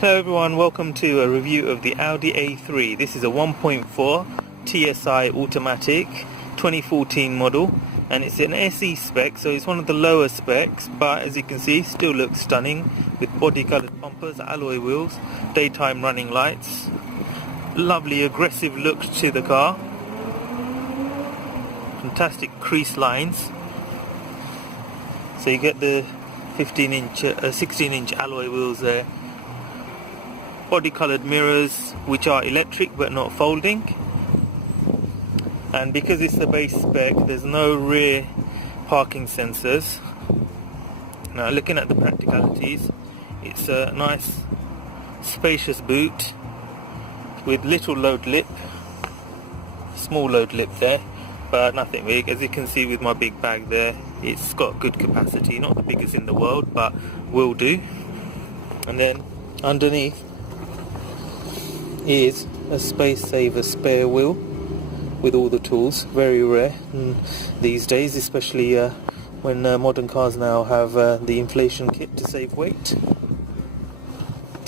Hello everyone, welcome to a review of the Audi A3. This is a 1.4 TSI automatic 2014 model, and it's an SE spec, so it's one of the lower specs, but as you can see still looks stunning with body coloured bumpers, alloy wheels, daytime running lights, lovely aggressive look to the car, fantastic crease lines. So you get the 16-inch alloy wheels there, body coloured mirrors which are electric but not folding, and because it's the base spec there's no rear parking sensors. Now looking at the practicalities, it's a nice spacious boot with little load lip, small load lip there, but nothing big. As you can see with my big bag there, it's got good capacity, not the biggest in the world but will do. And then underneath is a space saver spare wheel with all the tools, very rare these days, especially when modern cars now have the inflation kit to save weight.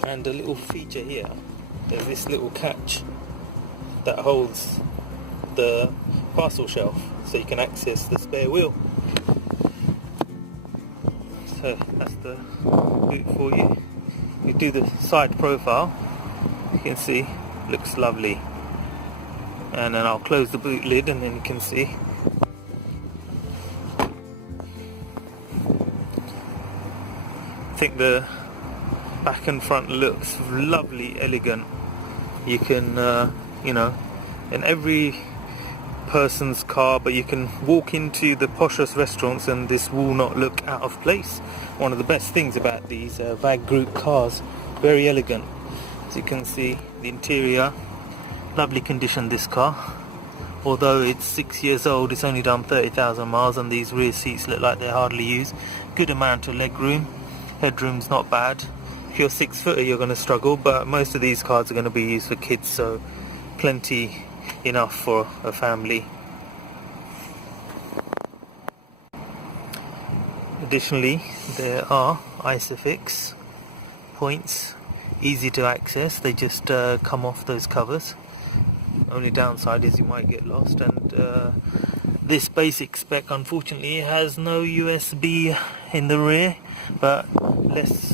And a little feature here, there's this little catch that holds the parcel shelf so you can access the spare wheel. So that's the boot for you. You do the side profile, you can see, looks lovely. And then I'll close the boot lid and then you can see. I think the back and front looks lovely, elegant. You can, in every person's car, but you can walk into the poshest restaurants and this will not look out of place. One of the best things about these VAG group cars, very elegant. As you can see, the interior, lovely condition this car. Although it's 6 years old, it's only done 30,000 miles and these rear seats look like they're hardly used. Good amount of leg room, headroom's not bad. If you're 6 footer you're going to struggle, but most of these cars are going to be used for kids, so plenty enough for a family. Additionally, there are ISOFIX points, easy to access, they just come off those covers. Only downside is you might get lost, and this basic spec unfortunately has no USB in the rear, but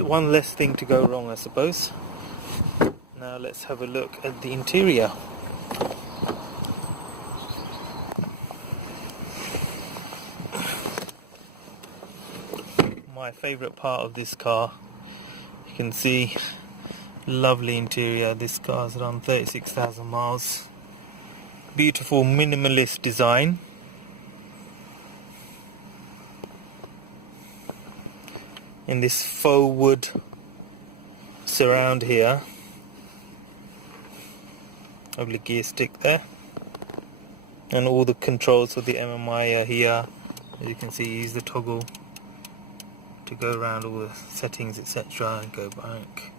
one less thing to go wrong, I suppose. Now let's have a look at the interior. My favourite part of this car, you can see, lovely interior. This car's run 36,000 miles. Beautiful minimalist design. In this faux wood surround here. Lovely gear stick there. And all the controls for the MMI are here. As you can see, use the toggle to go around all the settings, etc. and go back.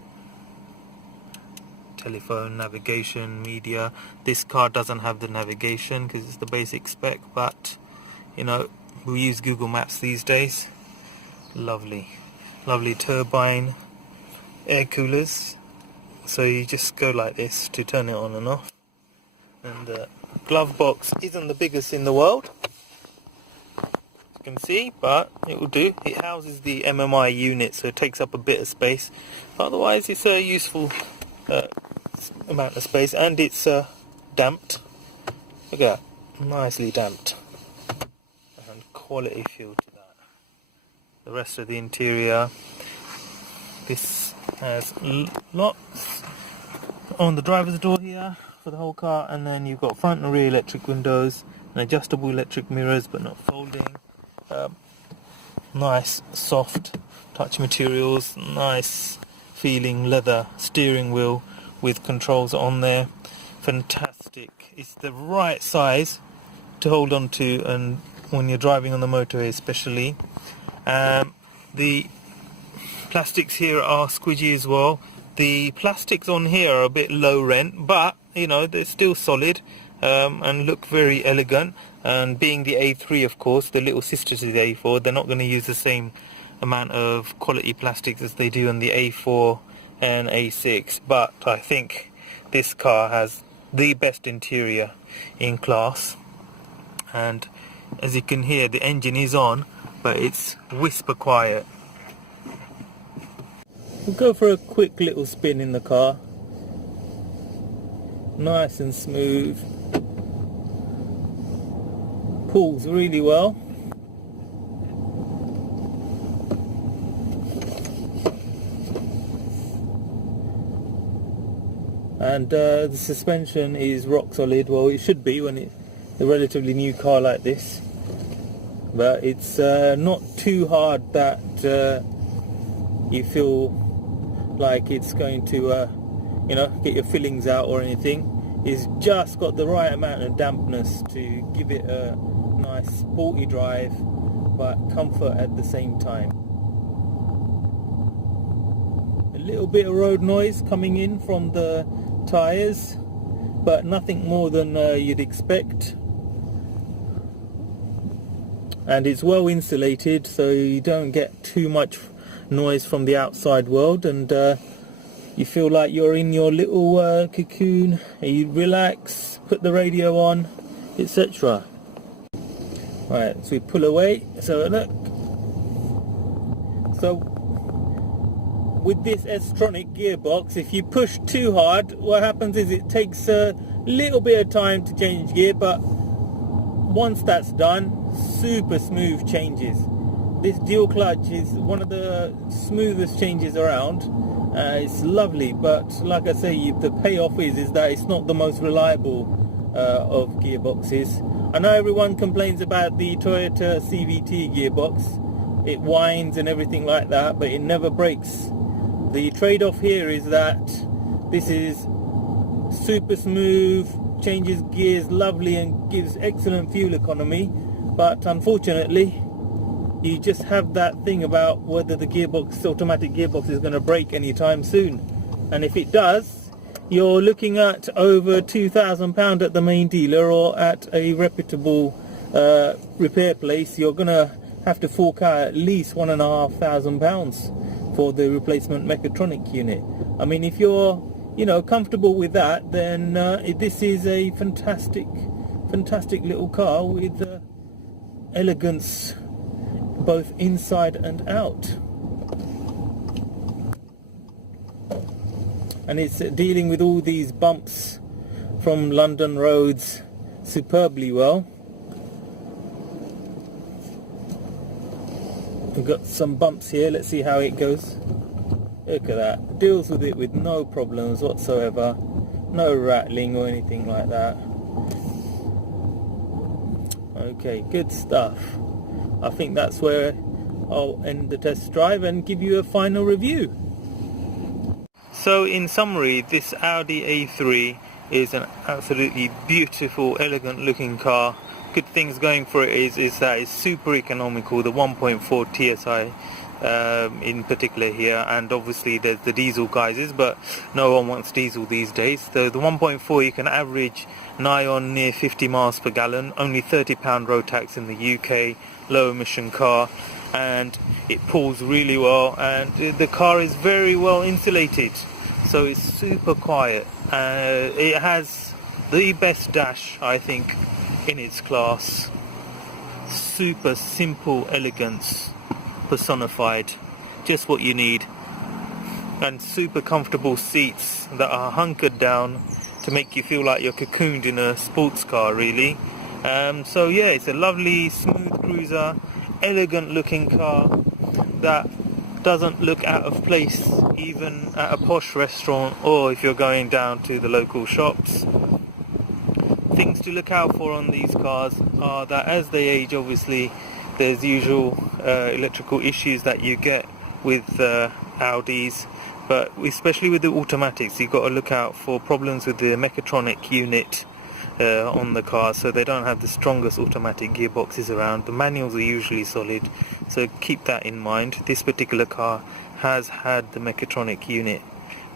Telephone, navigation, media. This car doesn't have the navigation because it's the basic spec, but we use Google Maps these days. Lovely turbine, air coolers, so you just go like this to turn it on and off. And the glove box isn't the biggest in the world, you can see, but it will do. It houses the MMI unit, so it takes up a bit of space. Otherwise it's a useful amount of space, and it's damped. Look at that, nicely damped, and quality feel to that. The rest of the interior, this has locks on the driver's door here for the whole car, and then you've got front and rear electric windows and adjustable electric mirrors but not folding. Nice soft touch materials, nice feeling leather steering wheel with controls on there. Fantastic. It's the right size to hold on to, and when you're driving on the motorway especially. The plastics here are squidgy as well. The plastics on here are a bit low rent, but they're still solid and look very elegant. And being the A3, of course, the little sister to the A4, they're not going to use the same amount of quality plastics as they do on the A4 an A6, but I think this car has the best interior in class. And as you can hear, the engine is on, but it's whisper quiet. We'll go for a quick little spin in the car. Nice and smooth. Pulls really well. And the suspension is rock solid. Well, it should be when it's a relatively new car like this, but it's not too hard that you feel like it's going to get your fillings out or anything. It's just got the right amount of dampness to give it a nice sporty drive, but comfort at the same time. A little bit of road noise coming in from the tyres, but nothing more than you'd expect. And it's well insulated, so you don't get too much noise from the outside world, and you feel like you're in your little cocoon. You relax, put the radio on, etc. Right, so we pull away. So look, so with this S-Tronic gearbox, if you push too hard, what happens is it takes a little bit of time to change gear, but once that's done, super smooth changes. This dual clutch is one of the smoothest changes around. It's lovely, but like I say, the payoff is that it's not the most reliable of gearboxes. I know everyone complains about the Toyota CVT gearbox. It whines and everything like that, but it never breaks. The trade-off here is that this is super smooth, changes gears lovely and gives excellent fuel economy, but unfortunately you just have that thing about whether the automatic gearbox is going to break anytime soon. And if it does, you're looking at over £2,000 at the main dealer, or at a reputable repair place. You're going to have to fork out at least £1,500 for the replacement mechatronic unit. I mean, if you're comfortable with that, then this is a fantastic little car with elegance both inside and out. And it's dealing with all these bumps from London roads superbly well. We've got some bumps here, let's see how it goes. Look at that, deals with it with no problems whatsoever, no rattling or anything like that. Okay, good stuff. I think that's where I'll end the test drive and give you a final review. So in summary, this Audi A3 is an absolutely beautiful, elegant looking car. Good things going for it is that it's super economical, the 1.4 TSI in particular here, and obviously there's the diesel guises, but no one wants diesel these days. So the 1.4 you can average nigh on near 50 miles per gallon, only £30 road tax in the UK, low emission car, and it pulls really well, and the car is very well insulated, so it's super quiet. It has the best dash, I think, in its class. Super simple elegance personified, just what you need, and super comfortable seats that are hunkered down to make you feel like you're cocooned in a sports car, really. So yeah, it's a lovely smooth cruiser, elegant looking car that doesn't look out of place even at a posh restaurant, or if you're going down to the local shops. Things to look out for on these cars are that as they age, obviously there's usual electrical issues that you get with Audis, but especially with the automatics, you've got to look out for problems with the mechatronic unit on the car, so they don't have the strongest automatic gearboxes around. The manuals are usually solid, so keep that in mind. This particular car has had the mechatronic unit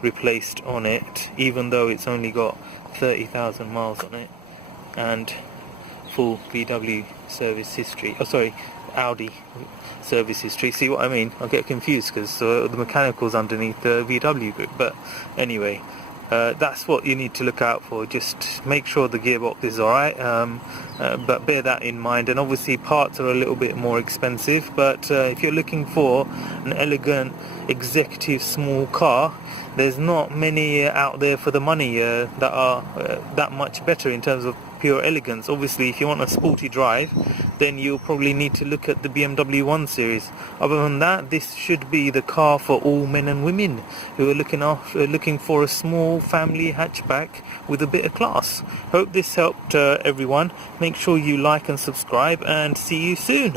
replaced on it, even though it's only got 30,000 miles on it and full VW service history, Audi service history. See what I mean? I get confused because the mechanical's underneath the VW group. But anyway, that's what you need to look out for. Just make sure the gearbox is alright, but bear that in mind. And obviously parts are a little bit more expensive, but if you're looking for an elegant executive small car, there's not many out there for the money that are that much better in terms of pure elegance. Obviously, if you want a sporty drive, then you'll probably need to look at the BMW 1 Series. Other than that, this should be the car for all men and women who are looking for a small family hatchback with a bit of class. Hope this helped everyone. Make sure you like and subscribe, and see you soon.